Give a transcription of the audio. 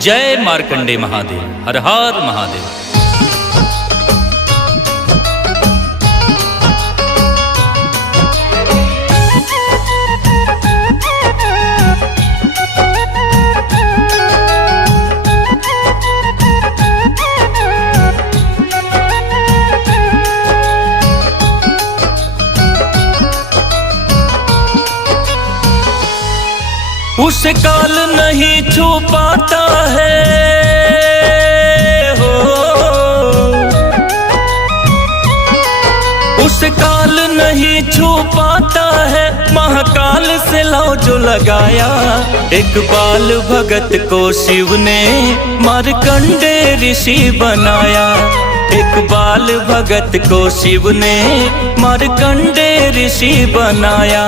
जय मार्कंडे महादेव। हर हर महादेव। उसे काल नहीं छू पाता है हो, उसे काल नहीं छू पाता है। महाकाल से लौ जो लगाया, एक बाल भगत को शिव ने मार्कंडे ऋषि बनाया। एक बाल भगत को शिव ने मार्कंडे ऋषि बनाया।